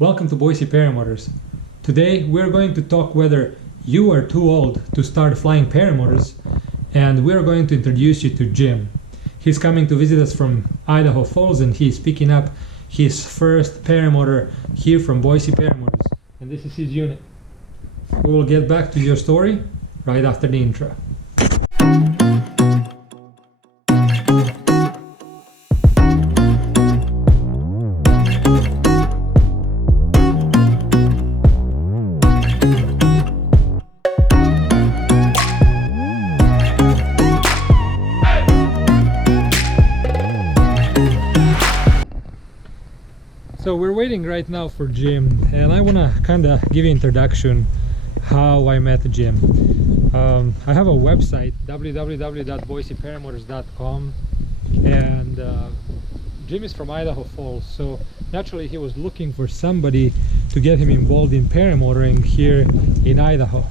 Welcome to Boise Paramotors. Today we're going to talk whether you are too old to start flying paramotors, and we're going to introduce you to Jim. He's coming to visit us from Idaho Falls, and he's picking up his first paramotor here from Boise Paramotors. And this is his unit. We will get back to your story right after the intro. So we're waiting right now for Jim, and I want to kind of give you an introduction how I met Jim. I have a website, www.boiseparamotors.com, and Jim is from Idaho Falls, so naturally he was looking for somebody to get him involved in paramotoring here in Idaho.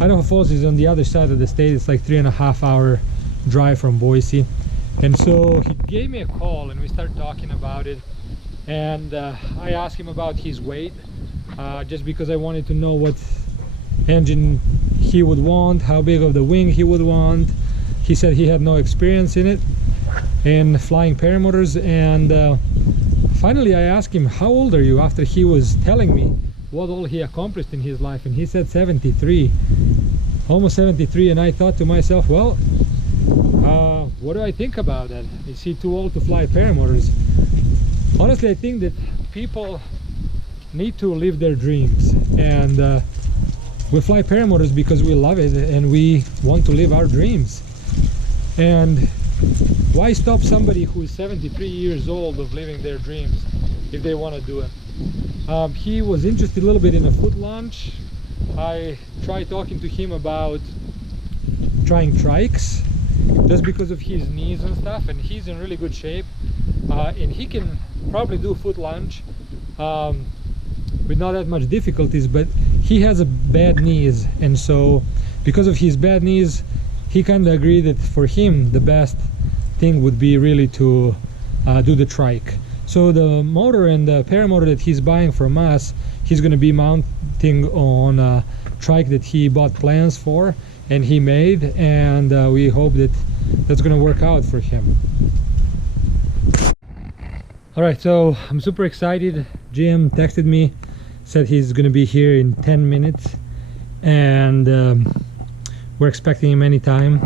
Idaho Falls is on the other side of the state. It's like 3.5 hour drive from Boise, and so he gave me a call and we started talking about it. And I asked him about his weight, just because I wanted to know what engine he would want, how big of the wing he would want. He said he had no experience in it, in flying paramotors, and finally I asked him, how old are you, after he was telling me what all he accomplished in his life, and he said 73, almost 73, and I thought to myself, well, what do I think about that? Is he too old to fly paramotors? Honestly, I think that people need to live their dreams, and we fly paramotors because we love it and we want to live our dreams. And why stop somebody who's 73 years old of living their dreams if they want to do it? He was interested a little bit in a foot launch. I tried talking to him about trying trikes just because of his knees and stuff, and he's in really good shape, and he can probably do foot lunge with not that much difficulties, but he has a bad knees, and so because of his bad knees he kind of agreed that for him the best thing would be really to do the trike. So the motor and the paramotor that he's buying from us, he's going to be mounting on a trike that he bought plans for and he made, and we hope that that's going to work out for him. Alright, so I'm super excited. Jim texted me, said he's gonna be here in 10 minutes, and we're expecting him anytime.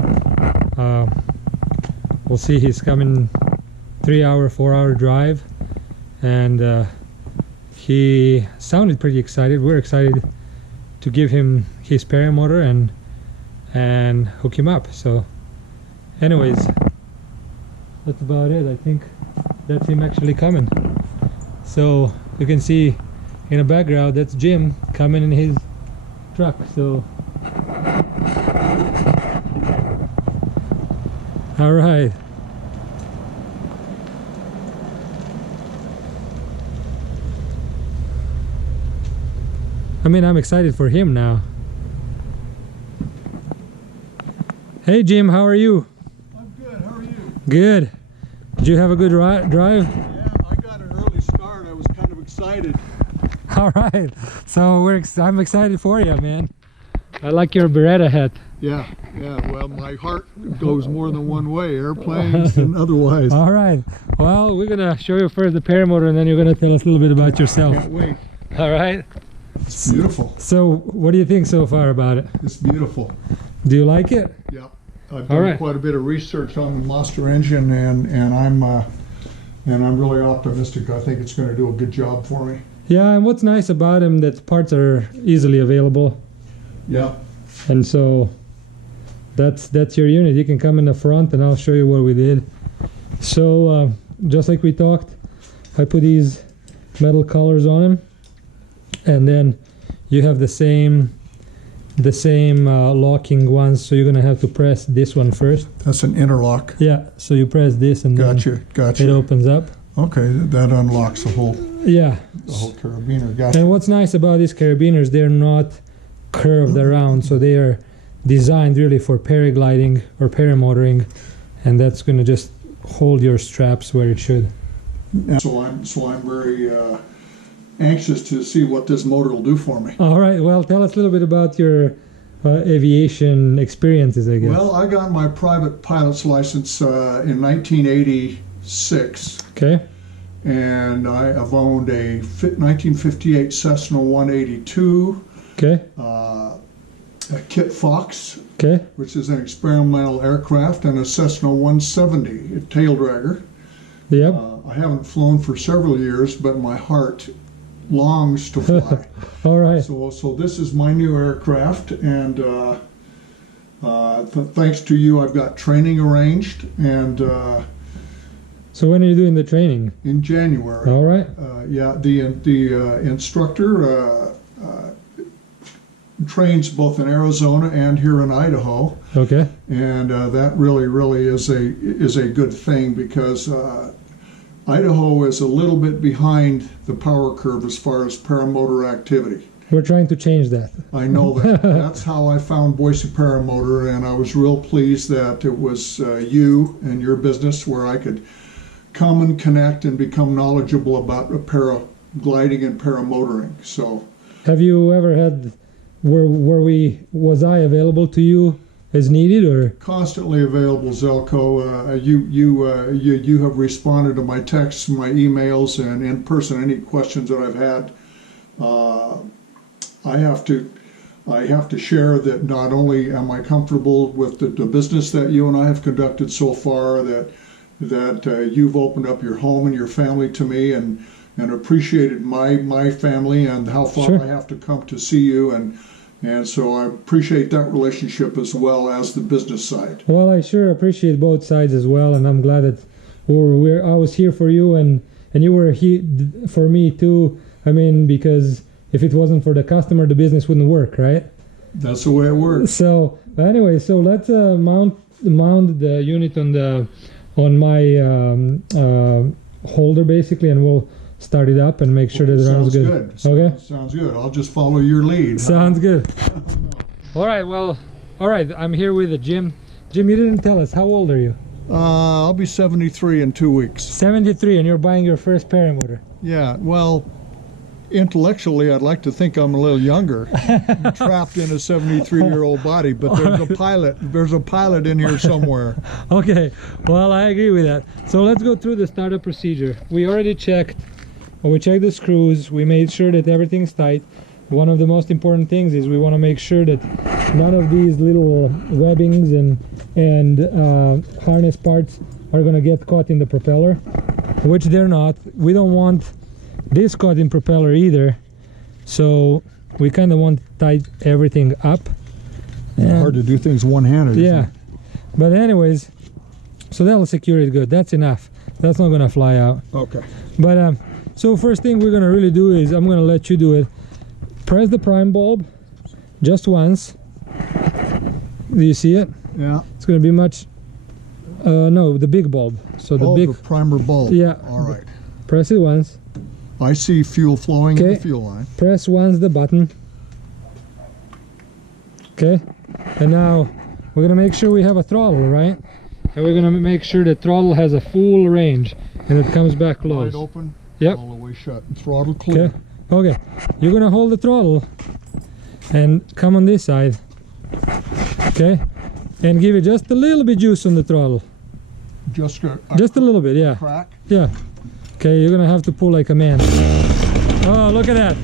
We'll see, he's coming 4 hour drive, and he sounded pretty excited. We're excited to give him his paramotor and hook him up. So anyways, that's about it. I think that's him actually coming. So you can see in the background, that's Jim coming in his truck. So all right, I mean, I'm excited for him now. Hey Jim, how are you? I'm good, how are you? Good. Did you have a good drive? Yeah, I got an early start. I was kind of excited. All right, so I'm excited for you, man. I like your Beretta hat. Yeah, well, my heart goes more than one way, airplanes and otherwise. All right, well, we're gonna show you first the paramotor, and then you're gonna tell us a little bit about yourself. Can't wait. All right. It's beautiful. So what do you think so far about it? It's beautiful. Do you like it? Yeah, I've done quite a bit of research on the Monster engine, and I'm really optimistic. I think it's going to do a good job for me. Yeah, and what's nice about him, that parts are easily available. Yeah. And so that's your unit. You can come in the front and I'll show you what we did. So just like we talked, I put these metal collars on him, and then you have the same locking ones, so you're gonna have to press this one first. That's an interlock. Yeah, so you press this and Gotcha. it opens up. Okay, that unlocks the whole carabiner. Gotcha. And what's nice about these carabiners, they're not curved around, so they are designed really for paragliding or paramotoring, and that's going to just hold your straps where it should. So I'm very anxious to see what this motor will do for me. All right. Well, tell us a little bit about your aviation experiences, I guess. Well, I got my private pilot's license in 1986. Okay. And I have owned a 1958 Cessna 182. Okay. A Kit Fox, Okay. which is an experimental aircraft, and a Cessna 170, a tail dragger. Yep. I haven't flown for several years, but my heart longs to fly. All right. So this is my new aircraft, and thanks to you, I've got training arranged, and So when are you doing the training? in January. All right. Yeah, the instructor trains both in Arizona and here in Idaho, Okay. and that really is a good thing, because Idaho is a little bit behind the power curve as far as paramotor activity. We're trying to change that. I know that. That's how I found Boise Paramotor, and I was real pleased that it was you and your business where I could come and connect and become knowledgeable about paragliding and paramotoring. So, Have you ever had was I available to you as needed, or? constantly available, Zelko. You have responded to my texts, my emails, and in person any questions that I've had. I have to share that not only am I comfortable with the business that you and I have conducted so far, that you've opened up your home and your family to me, and appreciated my family and how far Sure. I have to come to see you, and so I appreciate that relationship as well as the business side. Well, I sure appreciate both sides as well, and I'm glad that I was here for you, and you were here for me too. I mean, because if it wasn't for the customer, the business wouldn't work, right? That's the way it works. So anyway, so let's mount the unit on my holder basically, and we'll start it up and make sure that it runs good. Okay. Sounds good. I'll just follow your lead. Sounds good. All right. Well, all right. I'm here with Jim. Jim, you didn't tell us, how old are you? I'll be 73 in 2 weeks. 73, and you're buying your first paramotor. Yeah. Well, intellectually, I'd like to think I'm a little younger, trapped in a 73-year-old body. But there's a pilot. There's a pilot in here somewhere. Okay. Well, I agree with that. So let's go through the startup procedure. We already checked. We checked the screws. We made sure that everything's tight. One of the most important things is we want to make sure that none of these little webbings and harness parts are going to get caught in the propeller, which they're not. We don't want this caught in propeller either, so we kind of want to tie everything up. Hard to do things one-handed. Yeah, but anyways, so that'll secure it good. That's enough. That's not going to fly out. Okay. But so first thing we're going to really do is I'm going to let you do it. Press the prime bulb just once. Do you see it? Yeah. It's going to be much no, the big bulb. So the big the primer bulb. Yeah. All right. Press it once. I see fuel flowing in Okay. the fuel line. Press once the button. Okay. And now we're going to make sure we have a throttle, right? And we're going to make sure the throttle has a full range and it comes back close. Wide open. Yep. All the way shut. Throttle clear. Okay. Okay. You're going to hold the throttle and come on this side. Okay. And give it just a little bit juice on the throttle. Just a Just a little bit, yeah. crack. Yeah. Okay, you're gonna have to pull like a man. Oh, look at that.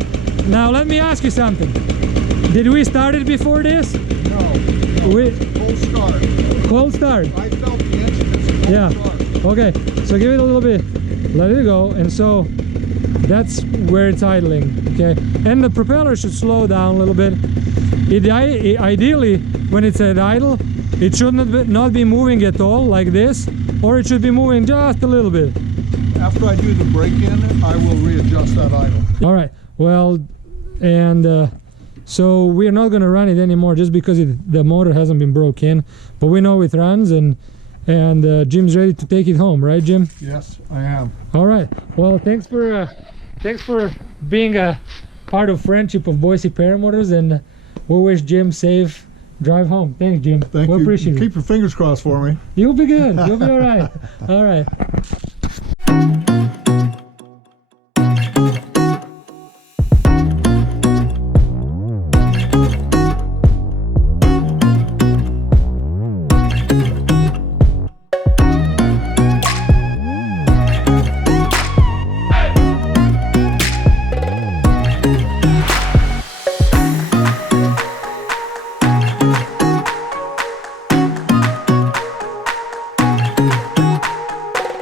Now let me ask you something. Did we start it before this? No. Full start. Cold start. I felt the engine as a full Yeah. start. Okay, so give it a little bit. Let it go, and so that's where it's idling. Okay, and the propeller should slow down a little bit. Ideally, when it's at idle, it should not be moving at all like this, or it should be moving just a little bit. After I do the break-in, I will readjust that idle. All right. Well, and so we're not going to run it anymore just because the motor hasn't been broke in, but we know it runs, and Jim's ready to take it home, right, Jim? Yes, I am. All right. Well, thanks for being a part of friendship of Boise Paramotors, and we wish Jim safe drive home. Thanks, Jim. Thank you. We appreciate it. Keep your fingers crossed for me. You'll be good. You'll be all right. All right.